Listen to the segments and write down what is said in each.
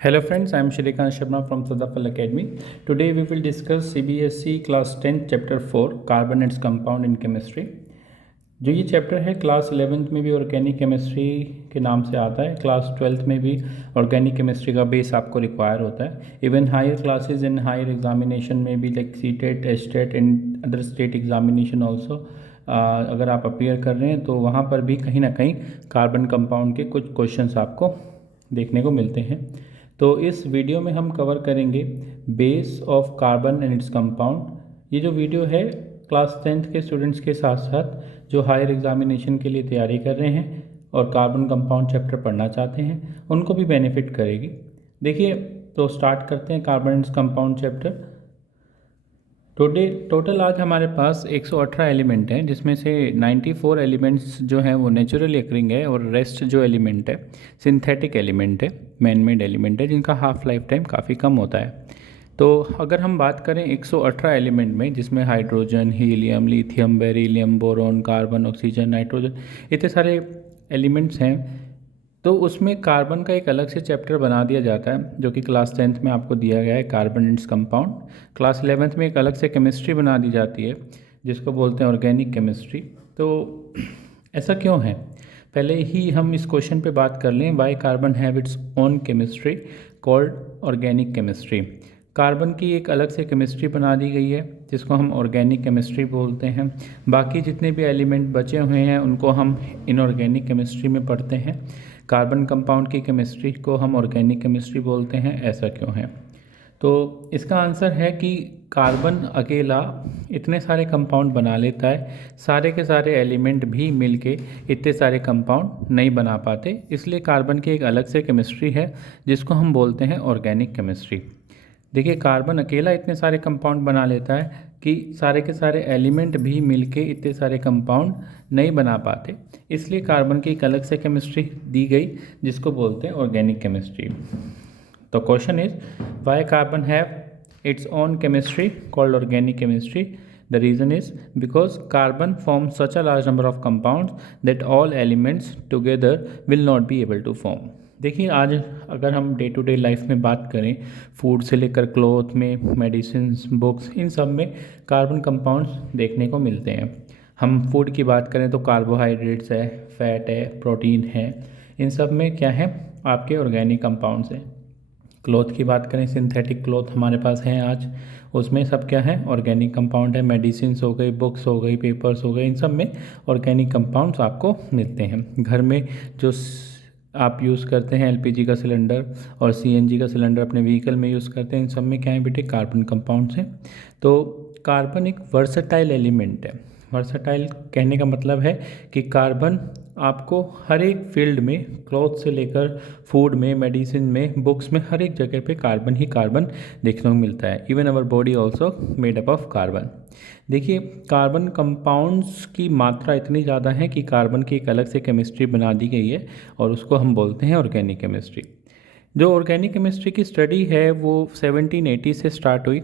Hello friends, I am Shrikant Sharma from Sadafal Academy. Today we will discuss CBSE class 10 chapter 4 carbon and its compound in chemistry. जो ये chapter है class 11th में भी organic chemistry के नाम से आता है, क्लास 12th में भी ऑर्गेनिक केमिस्ट्री का बेस आपको रिक्वायर होता है. Even higher classes in higher examination में भी like CTET, STET and other state examination also अगर आप अपियर कर रहे हैं तो वहाँ पर भी कहीं ना कहीं कार्बन कंपाउंड के कुछ क्वेश्चंस आपको देखने को मिलते हैं. तो इस वीडियो में हम कवर करेंगे base of carbon and its compound. ये जो वीडियो है क्लास 10th के स्टूडेंट्स के साथ साथ जो हायर एग्जामिनेशन के लिए तैयारी कर रहे हैं और कार्बन कंपाउंड चैप्टर पढ़ना चाहते हैं उनको भी बेनिफिट करेगी. देखिए, तो स्टार्ट करते हैं carbon and compound chapter. Total आज हमारे पास 118 एलिमेंट हैं, जिसमें से 94 एलिमेंट्स जो हैं वो नेचुरल एकरिंग है और रेस्ट जो एलिमेंट है सिंथेटिक एलिमेंट है, मैन मेड एलिमेंट है, जिनका हाफ लाइफ टाइम काफ़ी कम होता है. तो अगर हम बात करें 118 एलिमेंट में, जिसमें hydrogen, helium, lithium, beryllium, boron, carbon, oxygen, nitrogen, इतने सारे एलिमेंट्स हैं, तो उसमें कार्बन का एक अलग से चैप्टर बना दिया जाता है जो कि क्लास 10th में आपको दिया गया है, carbon and compound. Class 11th में एक अलग से केमिस्ट्री बना दी जाती है जिसको बोलते हैं ऑर्गेनिक केमिस्ट्री. तो ऐसा क्यों है, पहले ही हम इस क्वेश्चन पे बात कर लें. Why carbon have its own chemistry called organic chemistry. Carbon की एक अलग से केमिस्ट्री बना दी गई है जिसको हम ऑर्गेनिक केमिस्ट्री बोलते हैं. बाकी जितने भी एलिमेंट बचे हुए हैं उनको हम इनऑर्गेनिक केमिस्ट्री में पढ़ते हैं. कार्बन कंपाउंड की केमिस्ट्री को हम ऑर्गेनिक केमिस्ट्री बोलते हैं. ऐसा क्यों है? तो इसका आंसर है कि कार्बन अकेला इतने सारे कंपाउंड बना लेता है, सारे के सारे एलिमेंट भी मिलके इतने सारे कंपाउंड नहीं बना पाते. इसलिए कार्बन की एक अलग से केमिस्ट्री है जिसको हम बोलते हैं ऑर्गेनिक केमिस्ट्री. देखिए, कार्बन अकेला इतने सारे कंपाउंड बना लेता है कि सारे के सारे एलिमेंट भी मिलके इतने सारे कंपाउंड नहीं बना पाते. इसलिए कार्बन की एक अलग से केमिस्ट्री दी गई जिसको बोलते हैं ऑर्गेनिक केमिस्ट्री. तो question is why carbon have its own chemistry called organic chemistry. The reason is because carbon form such a large number of compounds that all elements together will not be able to form. देखिए, आज अगर हम day to day life में बात करें, food से लेकर cloth में, मेडिसिन, बुक्स, इन सब में कार्बन कंपाउंड्स देखने को मिलते हैं. हम फूड की बात करें तो कार्बोहाइड्रेट्स है, फैट है, प्रोटीन है, इन सब में क्या है आपके ऑर्गेनिक कंपाउंड्स हैं. क्लॉथ की बात करें, सिंथेटिक क्लॉथ हमारे पास हैं आज, उसमें सब क्या है ऑर्गेनिक कंपाउंड है. मेडिसिन हो गई, बुक्स हो गई, पेपर्स हो गए, इन सब में ऑर्गेनिक कंपाउंड्स आपको मिलते हैं. घर में जो आप यूज़ करते हैं एलपीजी का सिलेंडर और सीएनजी का सिलेंडर अपने व्हीकल में यूज़ करते हैं, इन सब में क्या है बेटे कार्बन कंपाउंड्स हैं. तो कार्बन एक वर्सेटाइल एलिमेंट है. वर्सेटाइल कहने का मतलब है कि कार्बन आपको हर एक फील्ड में, क्लॉथ से लेकर फूड में, मेडिसिन में, बुक्स में, हर एक जगह पे कार्बन ही कार्बन देखने को मिलता है. Even our body also made up of carbon. देखिए, कार्बन कंपाउंड्स की मात्रा इतनी ज़्यादा है कि कार्बन की एक अलग से केमिस्ट्री बना दी गई है और उसको हम बोलते हैं ऑर्गेनिक केमिस्ट्री. जो ऑर्गेनिक केमिस्ट्री की स्टडी है वो 1780 से स्टार्ट हुई.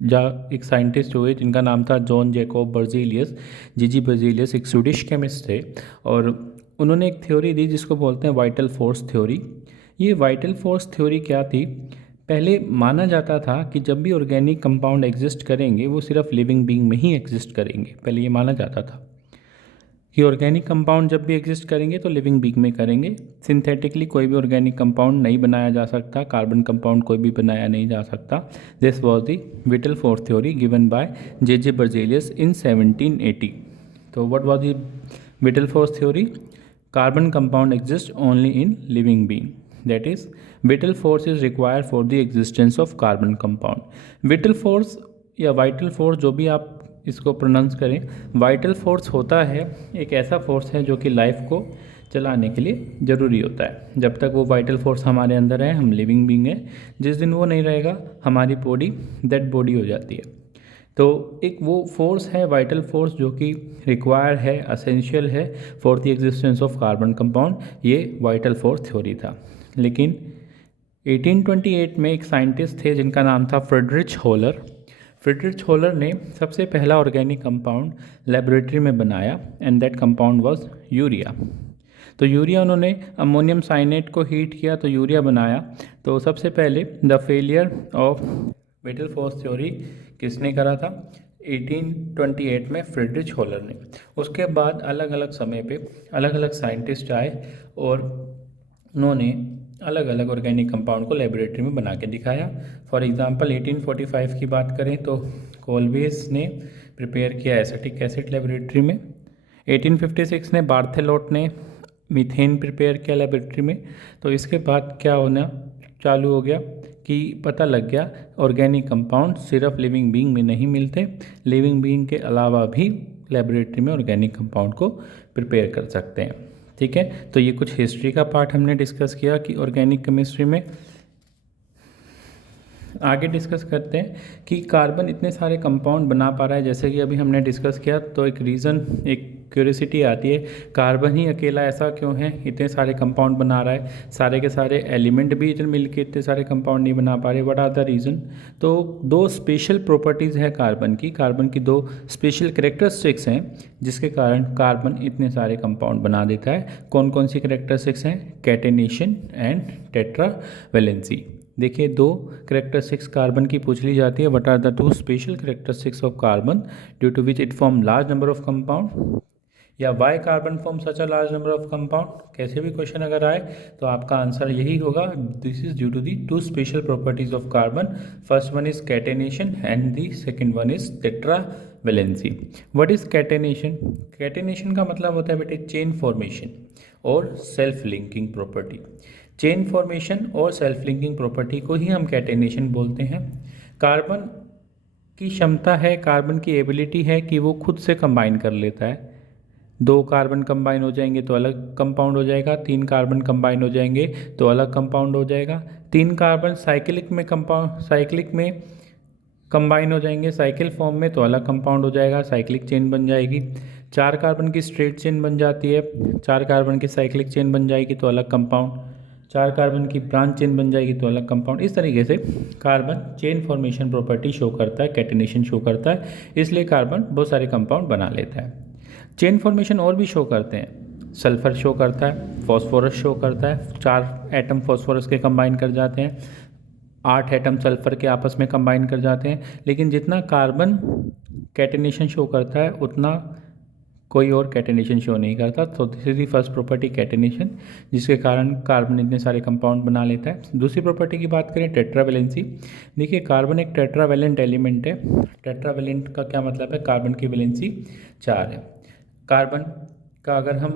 जहाँ एक साइंटिस्ट हुए जिनका नाम था जॉन जैकोब बर्जीलियस. जीजी बर्जीलियस एक स्वीडिश केमिस्ट थे और उन्होंने एक थ्योरी दी जिसको बोलते हैं वाइटल फोर्स थ्योरी. ये वाइटल फोर्स थ्योरी क्या थी? पहले माना जाता था कि जब भी ऑर्गेनिक कंपाउंड एग्जिस्ट करेंगे वो सिर्फ लिविंग बीइंग में ही एग्जिस्ट करेंगे. पहले ये माना जाता था कि ऑर्गेनिक कंपाउंड जब भी एग्जिस्ट करेंगे तो लिविंग बीइंग में करेंगे. सिंथेटिकली कोई भी ऑर्गेनिक कंपाउंड नहीं बनाया जा सकता, कार्बन कंपाउंड कोई भी बनाया नहीं जा सकता. This was the vital force theory given by J Berzelius in 1780. तो what was the vital force theory? Carbon compound exist only in living being. That is vital force is required for the existence of carbon compound. Vital force या vital force, जो भी आप इसको pronounce करें, vital force होता है एक ऐसा फोर्स है जो कि लाइफ को चलाने के लिए ज़रूरी होता है. जब तक वो वाइटल फोर्स हमारे अंदर है हम लिविंग बीइंग है. जिस दिन वो नहीं रहेगा हमारी बॉडी डेड बॉडी हो जाती है. तो एक वो फोर्स है वाइटल फोर्स जो कि रिक्वायर है, असेंशियल है for the existence of carbon compound. ये वाइटल फोर्स थ्योरी था. लेकिन 1828 में एक साइंटिस्ट थे जिनका नाम था फ्रेडरिच होलर. फ्रेडरिच होलर ने सबसे पहला ऑर्गेनिक कंपाउंड लेबोरेटरी में बनाया and that compound was urea. तो यूरिया उन्होंने अमोनियम साइनेट को हीट किया तो यूरिया बनाया। तो सबसे पहले the failure of whittle force theory किसने करा था? 1828 में फ्रिडरिच होलर ने। उसके बाद अलग अलग समय पे अलग अलग साइंटिस्ट आए और उन्होंने अलग अलग ऑर्गेनिक कंपाउंड को लेबोरेटरी में बना के दिखाया। फॉर एग्जांपल 1845 की बात करें तो कोलवेस ने प्रिपेयर किया एसिटिक एसिड लेबोरेटरी में। 1856 में बार्थेलोट ने मीथेन प्रिपेयर किया लेबोरेटरी में। तो इसके बाद क्या होना चालू हो गया कि पता लग गया ऑर्गेनिक कंपाउंड सिर्फ लिविंग बीइंग में नहीं मिलते, लिविंग बीइंग के अलावा भी लेबोरेटरी में ऑर्गेनिक कंपाउंड को प्रिपेयर कर सकते हैं। ठीक है, तो ये कुछ हिस्ट्री का पार्ट हमने डिस्कस किया कि ऑर्गेनिक केमिस्ट्री में। आगे डिस्कस करते हैं कि कार्बन इतने सारे कंपाउंड बना पा रहा है, जैसे कि अभी हमने डिस्कस किया। तो एक रीज़न, एक क्यूरियोसिटी आती है, कार्बन ही अकेला ऐसा क्यों है इतने सारे कंपाउंड बना रहा है? सारे के सारे एलिमेंट भी इतने मिलके इतने सारे कंपाउंड नहीं बना पा रहे, व्हाट आर द रीज़न? तो दो स्पेशल प्रॉपर्टीज़ है कार्बन की दो स्पेशल कैरेक्टरिस्टिक्स हैं जिसके कारण कार्बन इतने सारे कंपाउंड बना देता है। कौन कौन सी कैरेक्टरिस्टिक्स हैं? Catenation and tetravalency. देखिए, दो कैरेक्टरिस्टिक्स कार्बन की पूछ ली जाती है। What are the two special characteristics of carbon due to which it form large number of compound, या why carbon form such a large number of compound. कैसे भी क्वेश्चन अगर आए तो आपका आंसर यही होगा, this is due to the two special properties of carbon. First one is catenation and the second one is tetravalency. What is catenation? Catenation का मतलब होता है बेटे चेन फॉर्मेशन और self linking property. Chain formation और self linking property को ही हम कैटेनेशन बोलते हैं। कार्बन की क्षमता है, कार्बन की एबिलिटी है कि वो खुद से कंबाइन कर लेता है। दो कार्बन कंबाइन हो जाएंगे तो अलग कंपाउंड हो जाएगा, तीन कार्बन कंबाइन हो जाएंगे तो अलग कंपाउंड हो जाएगा, तीन कार्बन साइक्लिक में कंबाइन हो जाएंगे साइकिल फॉर्म में तो अलग कंपाउंड हो जाएगा, साइक्लिक चेन बन जाएगी। चार कार्बन की स्ट्रेट चेन बन जाती है, चार कार्बन की साइक्लिक चेन बन जाएगी तो अलग कंपाउंड, चार कार्बन की ब्रांच चेन बन जाएगी तो अलग कंपाउंड। इस तरीके से carbon chain formation property show करता है, कैटेनेशन शो करता है, इसलिए कार्बन बहुत सारे कंपाउंड बना लेता है। चेन फॉर्मेशन और भी शो करते हैं, सल्फर शो करता है, फॉस्फोरस शो करता है, 4 एटम फॉस्फोरस के कंबाइन कर जाते हैं, 8 एटम सल्फर के आपस में कंबाइन कर जाते हैं। लेकिन जितना कार्बन कैटेनेशन शो करता है उतना कोई और कैटेनेशन शो नहीं करता। तो this is the first property catenation, जिसके कारण कार्बन इतने सारे कंपाउंड बना लेता है। दूसरी प्रॉपर्टी की बात करें टेट्रावैलेंसी। देखिए, कार्बन एक टेट्रावैलेंट एलिमेंट है। टेट्रावैलेंट का क्या मतलब है? कार्बन की वैलेंसी 4 है। कार्बन का अगर हम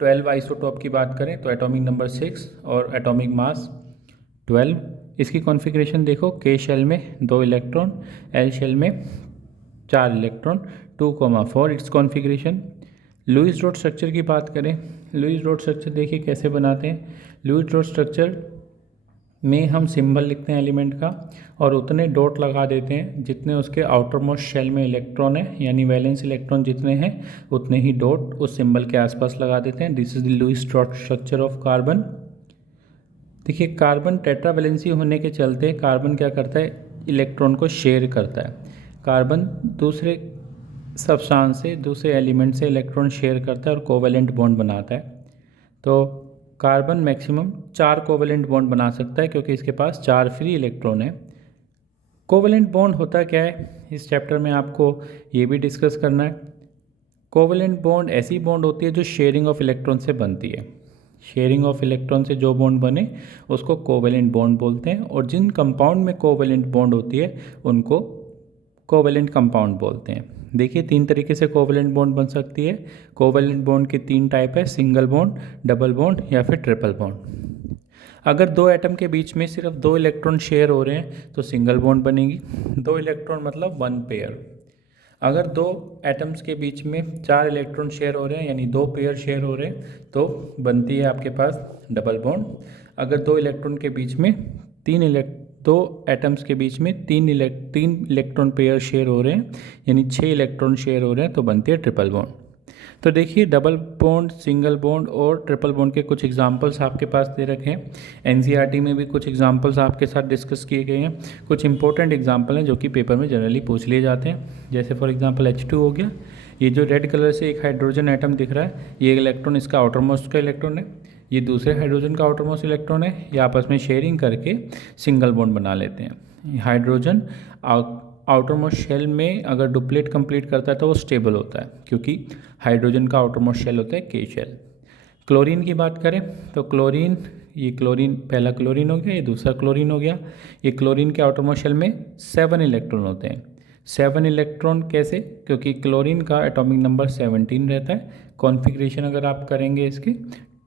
12 आइसोटॉप की बात करें तो एटॉमिक नंबर 6 और एटॉमिक मास 12। इसकी कॉन्फ़िगरेशन देखो, के शेल में 2 इलेक्ट्रॉन, एल शेल में 4 electron, 2,4 its configuration. Lewis dot structure की बात करें, लुईस डॉट स्ट्रक्चर देखिए कैसे बनाते हैं। लुईस डॉट स्ट्रक्चर में हम सिंबल लिखते हैं एलिमेंट का और उतने डॉट लगा देते हैं जितने उसके आउटर मोस्ट शेल में इलेक्ट्रॉन है, यानी वैलेंस इलेक्ट्रॉन जितने हैं उतने ही डॉट उस सिंबल के आसपास लगा देते हैं। This is the Lewis dot structure of carbon. देखिए, कार्बन टेट्रावैलेंसी होने के चलते कार्बन क्या करता है? इलेक्ट्रॉन को शेयर करता है। कार्बन दूसरे सब्सटेंस से, दूसरे एलिमेंट से इलेक्ट्रॉन शेयर करता है और कोवैलेंट बॉन्ड बनाता है। तो कार्बन मैक्सिमम 4 कोवैलेंट बॉन्ड बना सकता है क्योंकि इसके पास 4 फ्री इलेक्ट्रॉन है। कोवैलेंट बॉन्ड होता क्या है, इस चैप्टर में आपको ये भी डिस्कस करना है। कोवैलेंट बॉन्ड ऐसी बॉन्ड होती है जो शेयरिंग ऑफ इलेक्ट्रॉन से बनती है। शेयरिंग ऑफ इलेक्ट्रॉन से जो बॉन्ड बने उसको कोवैलेंट बॉन्ड बोलते हैं, और जिन कंपाउंड में कोवैलेंट बॉन्ड होती है उनको कोवैलेंट कंपाउंड बोलते हैं। देखिए, 3 तरीके से कोवैलेंट बॉन्ड बन सकती है। कोवैलेंट बॉन्ड के 3 टाइप है, सिंगल बॉन्ड, डबल बॉन्ड या फिर ट्रिपल बॉन्ड। अगर 2 एटम के बीच में सिर्फ 2 इलेक्ट्रॉन शेयर हो रहे हैं तो सिंगल बॉन्ड बनेगी। 2 इलेक्ट्रॉन मतलब 1 पेयर। अगर 2 एटम्स के बीच में 4 इलेक्ट्रॉन शेयर हो रहे हैं यानी 2 पेयर शेयर हो रहे हैं तो बनती है आपके पास डबल बॉन्ड। अगर 2 इलेक्ट्रॉन के बीच में 2 एटम्स के बीच में 3 इलेक्ट्रॉन पेयर शेयर हो रहे हैं यानी 6 इलेक्ट्रॉन शेयर हो रहे हैं तो बनती है ट्रिपल बॉन्ड। तो देखिए, डबल बॉन्ड, सिंगल बॉन्ड और ट्रिपल बॉन्ड के कुछ एग्जांपल्स आपके पास दे रखे हैं। एनसीईआरटी में भी कुछ एग्जांपल्स आपके साथ डिस्कस किए गए हैं। कुछ इंपॉर्टेंट एग्जांपल हैं जो कि पेपर में जनरली पूछ लिए जाते हैं। जैसे फॉर एग्जांपल H2 हो गया, ये जो रेड कलर से एक हाइड्रोजन एटम दिख रहा है, ये इलेक्ट्रॉन इसका आउटर मोस्ट का इलेक्ट्रॉन है, ये दूसरे हाइड्रोजन का आउटर मोस्ट इलेक्ट्रॉन है। ये आपस में शेयरिंग करके सिंगल बॉन्ड बना लेते हैं। हाइड्रोजन आउटर मोस्ट शेल में अगर डुप्लेट कंप्लीट करता है तो वो स्टेबल होता है, क्योंकि हाइड्रोजन का आउटर मोस्ट शेल होता है के शेल। क्लोरीन की बात करें तो क्लोरीन, ये क्लोरीन पहला क्लोरीन हो गया, ये दूसरा क्लोरीन हो गया। ये क्लोरीन के आउटर मोस्ट शेल में 7 इलेक्ट्रॉन होते हैं। 7 इलेक्ट्रॉन कैसे? क्योंकि क्लोरीन का एटॉमिक नंबर 17 रहता है। कॉन्फ़िगरेशन अगर आप करेंगे इसके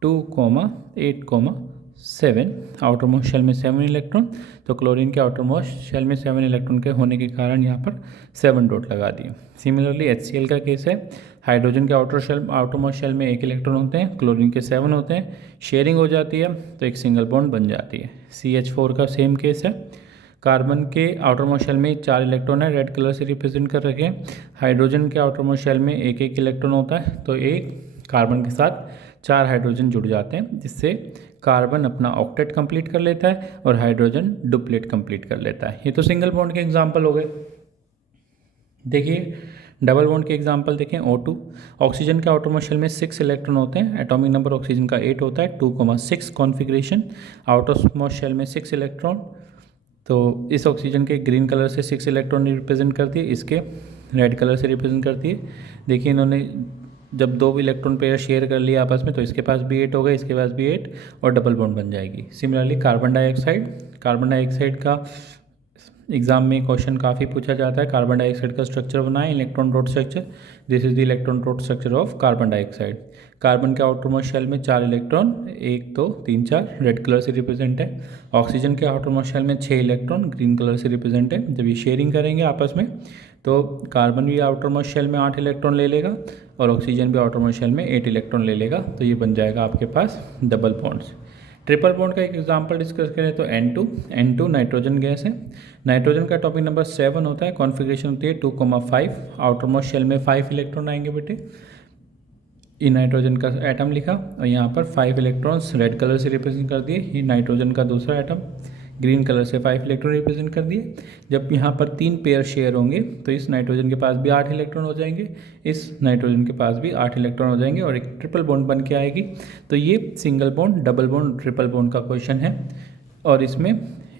2,8,7, आउटर मोस्ट शेल में 7 इलेक्ट्रॉन, तो क्लोरीन के आउटर मोस्ट शेल में 7 इलेक्ट्रॉन के होने के कारण यहाँ पर 7 डॉट लगा दिए। सिमिलरली HCl का केस है, हाइड्रोजन के आउटर मोस्ट शेल में 1 इलेक्ट्रॉन होते हैं, क्लोरीन के 7 होते हैं, शेयरिंग हो जाती है तो एक सिंगल बॉन्ड बन जाती है। CH4 का सेम केस है, कार्बन के आउटर मोस्ट शेल में 4 इलेक्ट्रॉन है, रेड कलर से रिप्रेजेंट कर रखे हैं। हाइड्रोजन के आउटर मोस्ट शेल में 1 इलेक्ट्रॉन होता है, तो एक कार्बन के साथ 4 हाइड्रोजन जुड़ जाते हैं, जिससे कार्बन अपना ऑक्टेट कंप्लीट कर लेता है और हाइड्रोजन डुप्लेट कंप्लीट कर लेता है। ये तो सिंगल बॉन्ड के एग्जांपल हो गए। देखिए डबल बॉन्ड के एग्जांपल देखें। O2, ऑक्सीजन के आउटर मोस्ट शेल में 6 इलेक्ट्रॉन होते हैं, एटॉमिक नंबर ऑक्सीजन का 8 होता है, 2,6 कॉन्फ़िगरेशन, आउटर मोस्ट शेल में 6 इलेक्ट्रॉन। तो इस ऑक्सीजन के ग्रीन कलर से 6 इलेक्ट्रॉन रिप्रेजेंट करती है, इसके रेड कलर से रिप्रेजेंट करती है। देखिए इन्होंने जब 2 इलेक्ट्रॉन पेयर शेयर कर लिया आपस में, तो इसके पास भी 8 होगा, इसके पास भी 8, और डबल बॉन्ड बन जाएगी। सिमिलरली कार्बन डाइऑक्साइड का एग्जाम में क्वेश्चन काफ़ी पूछा जाता है। कार्बन डाइऑक्साइड का स्ट्रक्चर बनाएं, electron dot structure. This is the electron dot structure of carbon dioxide. Carbon के आउटर मोस्ट शेल में 4 इलेक्ट्रॉन, 1 2 3 4, रेड कलर से रिप्रेजेंट है। ऑक्सीजन के आउटर मोस्ट शेल में 6 इलेक्ट्रॉन, ग्रीन कलर से रिप्रेजेंट है। जब ये शेयरिंग करेंगे आपस में, तो कार्बन भी आउटर मोस्ट शेल में 8 इलेक्ट्रॉन ले लेगा और ऑक्सीजन भी आउटर मोस्ट शेल में 8 इलेक्ट्रॉन ले लेगा, तो ये बन जाएगा आपके पास डबल बॉन्ड्स। ट्रिपल बॉन्ड का एक एग्जांपल डिस्कस करें तो N2 नाइट्रोजन गैस है। नाइट्रोजन का टॉपिक नंबर 7 होता है, कॉन्फ़िगरेशन होती है 2,5, आउटर मोस्ट शेल में 5 इलेक्ट्रॉन आएंगे बेटे। ये नाइट्रोजन का एटम लिखा और यहाँ पर 5 इलेक्ट्रॉन्स रेड कलर से रिप्रेजेंट कर दिए। ये नाइट्रोजन का दूसरा एटम, ग्रीन कलर से 5 इलेक्ट्रॉन रिप्रेजेंट कर दिए। जब यहाँ पर 3 पेयर शेयर होंगे तो इस नाइट्रोजन के पास भी 8 इलेक्ट्रॉन हो जाएंगे, इस नाइट्रोजन के पास भी 8 इलेक्ट्रॉन हो जाएंगे और एक ट्रिपल बॉन्ड बन के आएगी। तो ये single bond, double bond, triple bond का क्वेश्चन है और इसमें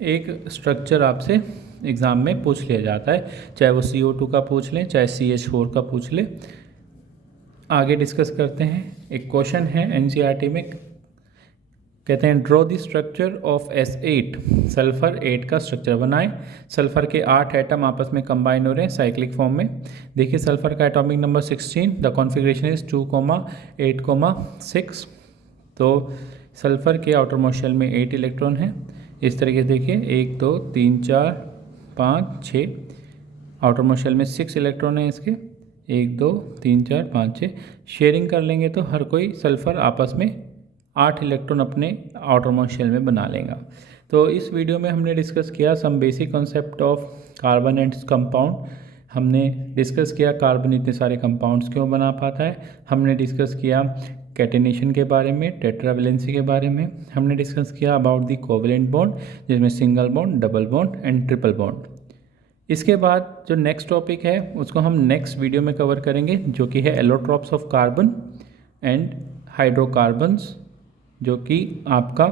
एक स्ट्रक्चर आपसे एग्ज़ाम में पूछ लिया जाता है, चाहे वो CO2 का पूछ लें, चाहे CH4 का पूछ ले। आगे डिस्कस करते हैं। एक क्वेश्चन है NCERT में, कहते हैं draw the structure of S8, sulphur 8 का स्ट्रक्चर बनाएं। सल्फ़र के 8 एटम आपस में कंबाइन हो रहे हैं साइक्लिक फॉर्म में। देखिए सल्फ़र का atomic number 16, the configuration is 2,8,6। तो सल्फ़र के आउटर मोस्ट शेल में 8 इलेक्ट्रॉन हैं। इस तरीके से देखिए 1 2 3 4 5 6, आउटर मोस्ट शेल में 6 इलेक्ट्रॉन हैं इसके, 1 2 3 4 5 6। शेयरिंग कर लेंगे तो हर कोई सल्फ़र आपस में 8 इलेक्ट्रॉन अपने आउटर मोस्ट शेल में बना लेगा। तो इस वीडियो में हमने डिस्कस किया some basic concept of carbon and compound. हमने डिस्कस किया कार्बन इतने सारे कंपाउंड्स क्यों बना पाता है। हमने डिस्कस किया कैटेनेशन के बारे में, टेट्रावेलेंसी के बारे में। हमने डिस्कस किया अबाउट द कोवेलेंट बॉन्ड, जिसमें single bond, double bond and triple bond. इसके बाद जो नेक्स्ट टॉपिक है उसको हम नेक्स्ट वीडियो में कवर करेंगे, जो कि है allotropes of carbon and hydrocarbons, जो कि आपका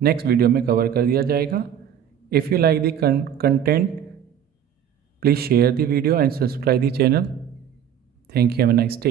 नेक्स्ट वीडियो में कवर कर दिया जाएगा। If you like the content, please share the video and subscribe the channel. Thank you, have a nice day.